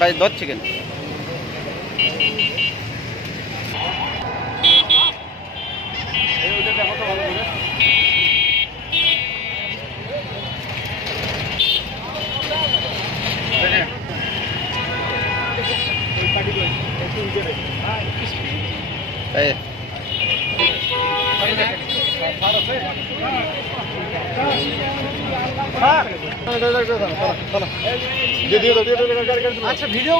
ভাই ধরছে কেন? আচ্ছা ভিডিও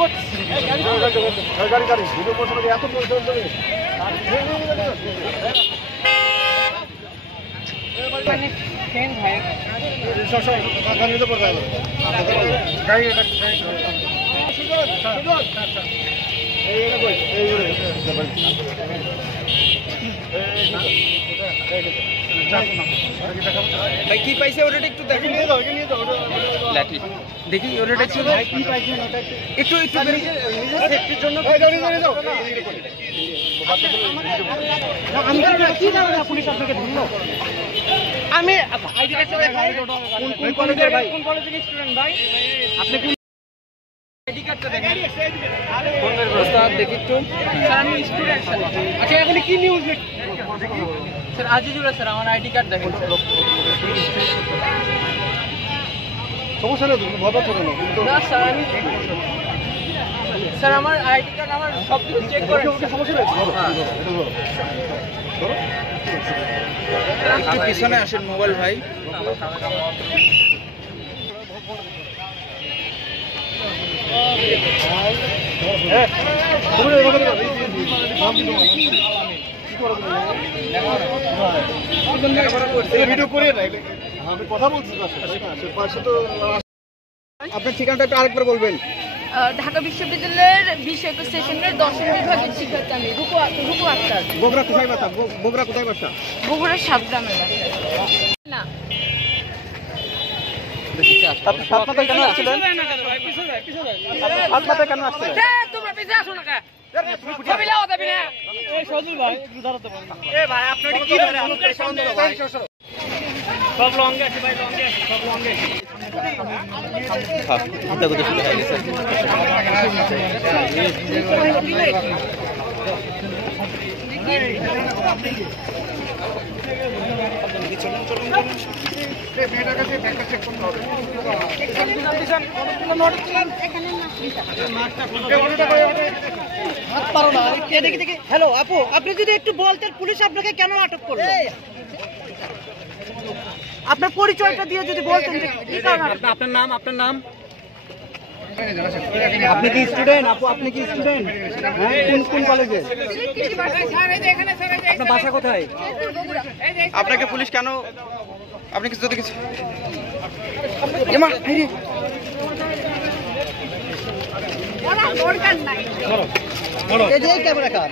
ভাই কি পাইছে ওটা একটু দেখেন, দেখি ওটা একটু কি পাইছে একটু একটু নিজের সেফটির জন্য পুলিশ আপনাকে ধরলো। আমি আইডি কার্ডটা দেখাই, কোন কলেজের ভাই, কোন কলেজের স্টুডেন্ট ভাই, আপনি কোন আইডি কার্ডটা দেখাই? কোনের প্রস্তাব দেখি একটু। স্যার আমি স্টুডেন্ট স্যার। আচ্ছা এখন কি নিউজ দেখি স্যার? আজিজুল স্যার আমার আইডি কার্ড দেখেন। সমস্যা নেই, ভয় পাচ্ছ কেন? না স্যার আমি স্যার আমার আইডি কার্ড আমার সব কিছু চেক করে। সমস্যা নেই, একটু পিছনে আসেন মোবাইল ভাই। আপনার ঠিকানাটা একটু আরেকবার বলবেন। ঢাকা বিশ্ববিদ্যালয়ের 20-21 সেশনের 10ম বিভাগের শিক্ষার্থী আমি রূপু আক্তার। বগুড়া কোথায় বাসা? বগুড়া কোথায় বাসা? বগুড়ার সাবগ্রামের বাসা। না আপনি সাতমাথায় কেন আসছিলেন? সাতমাথায় কেন আসছিলেন? তোমরা পিছে আসো না কা? ছবি লাও দেবি না। এই সজল ভাই একটু দাঁড়াতে পারেন। এ ভাই আপনার কি ধরে আমাদের সামনে ভাই? সব লঙ্গে আছে ভাই, লঙ্গে আছে, সব লঙ্গে আছে। হ্যাঁ, চিন্তা করতে শুরু হয়ে গেছে। হ্যালো আপু, আপনি যদি একটু বলতেন পুলিশ আপনাকে কেন আটক করলো? আপনার পরিচয়টা দিয়ে যদি বলতেন যে কি কারণে। আপনার নাম? আপনার নাম? আপনি কি স্টুডেন্ট? আপু আপনি কি স্টুডেন্ট? কোন কলেজে? আপনার বাসা কোথায়? আপনাকে পুলিশ কেন, আপনি কিছু যদি কিছু এই যে ক্যামেরা কার